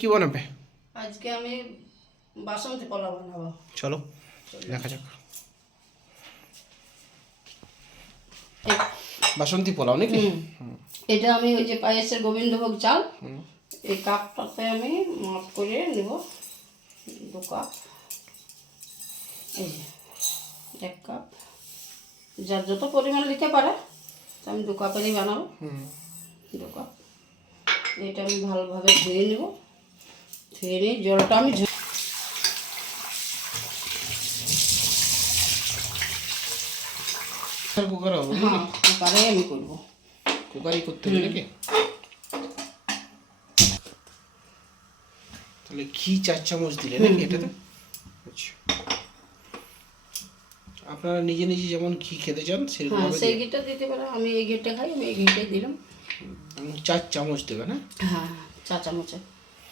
কি বানাবে? আজকে আমি বাসমতি পোলাও বানাবো। চলো দেখা যাক। বাসন্তী পোলাও নাকি? এটা আমি ওই যে পায়েসের গোবিন্দভোগ চাল, এই কাপটাতে আমি মাপ করে নেব 2 কাপ, এই যে 1 কাপ, যার যত পরিমাণ নিতে পারে আমি 2 কাপেরই বানাবো। 2 কাপ এটা আমি ভালোভাবে ধুয়ে নেব। ধুয়ে নিয়ে জলটা আমি কুকারে হবে? হ্যাঁ, কুকারে আমি করবো। কুকারই করতে হবে নাকি? তাহলে ঘি 4 চামচ দিলে নাকি এটাতে? আচ্ছা, আপনারা নিজে নিজে যেমন ঘি খেতে চান সেরকম হ্যাঁ, ভাবে সেই ঘিটা দিতে পারে। আমি এই ঘিটা খাই, আমি এই ঘিটাই দিলাম। 4 চামচ দেবেন। হ্যাঁ, 4 চামচে।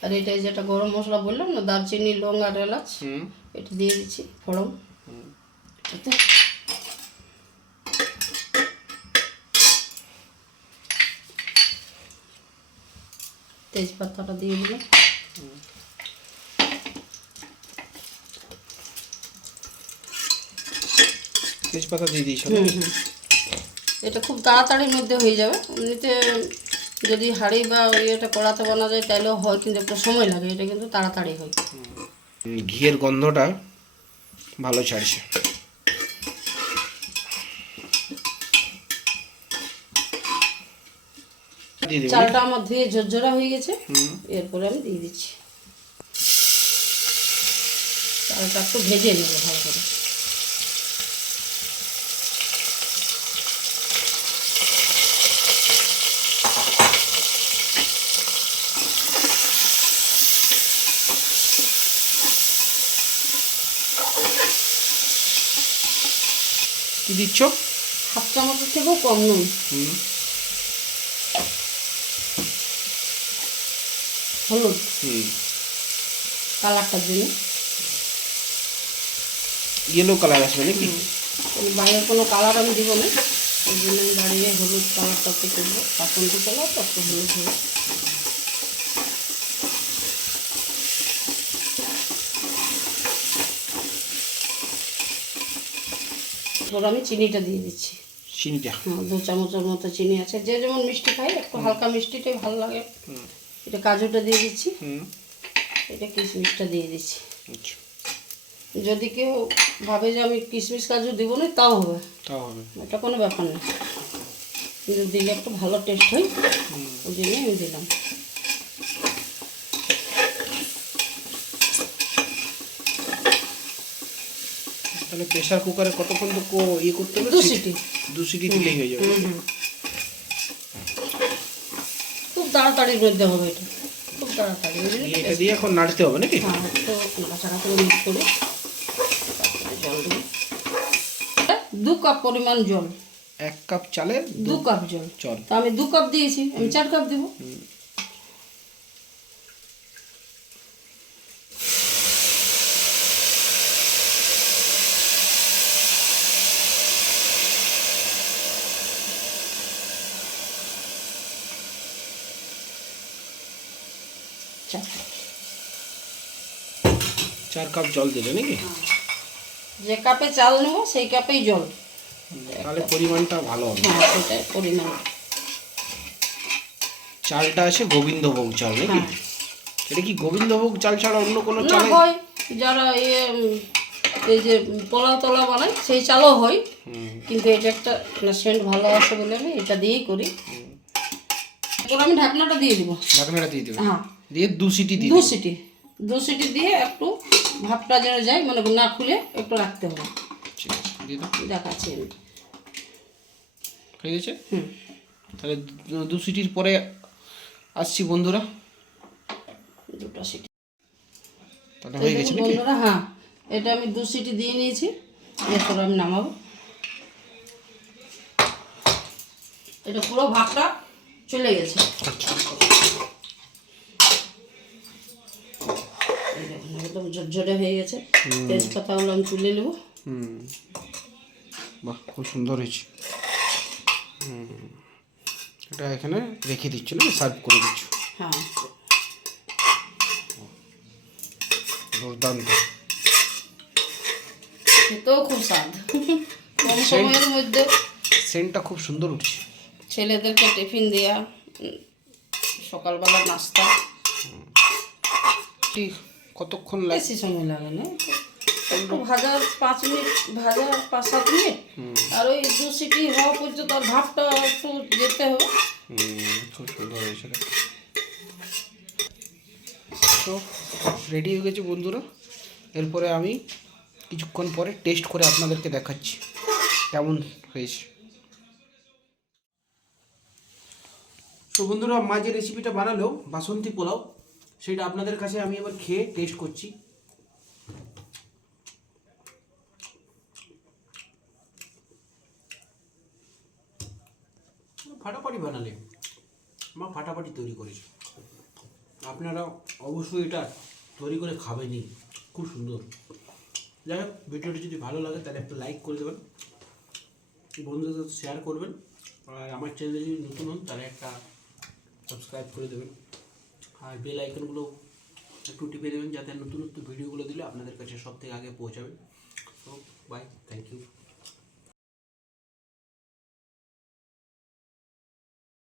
আর এটা যেটা গরম মশলা বললাম না, দারচিনি, লং আর এলাচ, এটা দিয়ে দিচ্ছি ফোড়ন। এটাতে তেজপাতাটা দিয়ে দিলাম। তেজপাতা দিয়ে দিয়েছো? এটা খুব তাড়াতাড়ির মধ্যে হয়ে যাবে। এমনিতে যদি হাঁড়ি বা ইয়েটা কড়াতে বানা যায় তাহলেও হয়, কিন্তু একটু সময় লাগে। এটা কিন্তু তাড়াতাড়ি হয়। ঘিয়ের গন্ধটা ভালো ছাড়ছে। চালটা আমার ধুয়ে ঝরঝরা হয়ে গেছে, এরপরে আমি দিয়ে দিচ্ছি। চালটা একটু ভেজে নেব ভালো করে। কি দিচ্ছ? 1/2 চামচের থেকেও কম নুন। হলুদ কালারটার জন্য, ইয়েলো কালার আসবে নাকি? বাইরের কোনো কালার আমি দিব না, ওই জন্য আমি বাড়িয়ে হলুদ কালারটাতে করবো। বাসন্তী পোলাও তো একটু হলুদ হবে। এরপর আমি চিনিটা দিয়ে দিচ্ছি। চিনিটা? হ্যাঁ, 2 চামচের মতো চিনি আছে। যে যেমন মিষ্টি খাই, একটু হালকা মিষ্টিটাই ভালো লাগে। এটা কাজুটা দিয়ে দিচ্ছি, এটা কিশমিশটা দিয়ে দিচ্ছি। আচ্ছা, যদি কেউ ভাবে যে আমি কিশমিশ কাজু দিব না, তাও হবে, এটা কোনো ব্যাপার না। কিন্তু দিলে একটু ভালো টেস্ট হয়, ওই জন্যই আমি দিলাম। তাহলে প্রেসার কুকারে কতক্ষণ তো ইয়ে করতে হবে? 2 সিটি। 2 সিটি দিলেই হয়ে যাবে। খুব তাড়াতাড়ির মধ্যে হবে এটা, খুব তাড়াতাড়ি। এটা দিয়ে এখন নাড়তে হবে নাকি? হ্যাঁ, একটু নাড়াচাড়া করে মিক্স করে তারপরে জল দিই। 2 কাপ পরিমাণ জল। 1 কাপ চালে 2 কাপ জল। তো আমি 2 কাপ দিয়েছি, আমি 4 কাপ দেবো। চার কাপ জল দিলে নাকি? যে কাপে চাল নেবো সেই কাপেই জল, তাহলে পরিমাণটা ভালো হবে। হ্যাঁ, সেটাই পরিমাণ। চালটা আছে গোবিন্দভোগ চাল নাকি? এটা কি গোবিন্দভোগ চাল ছাড়া অন্য কোনো না চাল হয়? যারা এই যে পোলাও তোলা বানায় সেই চালও হয়, কিন্তু এটা একটা সেন্ট ভালো আছে বলে আমি এটা দিয়েই করি। এরপর আমি ঢাকনাটা দিয়ে দিব। ঢাকনাটা দিয়ে দেবে? হ্যাঁ, দিয়ে 2 সিটি দিয়ে 2 সিটি। 2 সিটি দিয়ে একটু ভাপটা যেন যায়, মানে না খুলে একটু রাখতে হবে। ঠিক আছে, দিয়ে দাও। দেখাচ্ছি আমি। হয়ে গেছে? তাহলে 2 সিটির পরে আসছি বন্ধুরা। 2টা সিটি তাহলে হয়ে গেছে নাকি বন্ধুরা? হ্যাঁ, এটা আমি 2 সিটি দিয়ে নিয়েছি। এরপর আমি নামাবো। এটা পুরো ভাপটা চলে গেছে। একদম ঝরঝরে হয়ে গেছে। তেজপাতাগুলো আমি তুলে নেবো। বাহ, খুব সুন্দর হয়েছে। এটা এখানে রেখে দিচ্ছ না, সার্ভ করে দিচ্ছ? হ্যাঁ, দুর্দান্ত। খেতেও খুব স্বাদ, কম সময়ের মধ্যে। সেন্টটা খুব সুন্দর উঠছে। ছেলেদেরকে টিফিন দেয়া, সকালবেলা নাস্তা। ঠিক কতক্ষণ লাগে? বেশি সময় লাগে না, একটু ভাজা 5 মিনিট, ভাজা 5-7 মিনিট, আর ওই 2 সিটি হওয়া পর্যন্ত আর ভাতটা একটু যেতে হবে। খুব সুন্দর হয়েছে। তো রেডি হয়ে গেছে বন্ধুরা। এরপরে আমি কিছুক্ষণ পরে টেস্ট করে আপনাদেরকে দেখাচ্ছি কেমন হয়েছে। তো বন্ধুরা, মা যে রেসিপিটা বানালো বাসন্তী পোলাও, সেটা আপনাদের কাছে আমি এবার খেয়ে টেস্ট করছি। ফাটাফাটি বানালে, মা ফাটাফাটি তৈরি করেছে। আপনারা অবশ্যই এটা তৈরি করে খাবেনই, খুব সুন্দর। যাই হোক, ভিডিওটি যদি ভালো লাগে তাহলে একটা লাইক করে দেবেন, বন্ধুদের সাথে শেয়ার করবেন, আর আমার চ্যানেলে যদি নতুন হন তাহলে একটা সাবস্ক্রাইব করে দেবেন, আর বেল আইকনগুলো একটু টিপে দেবেন যাতে নতুন নতুন ভিডিওগুলো দিলে আপনাদের কাছে সব থেকে আগে পৌঁছাবে। তো বাই, থ্যাংক ইউ।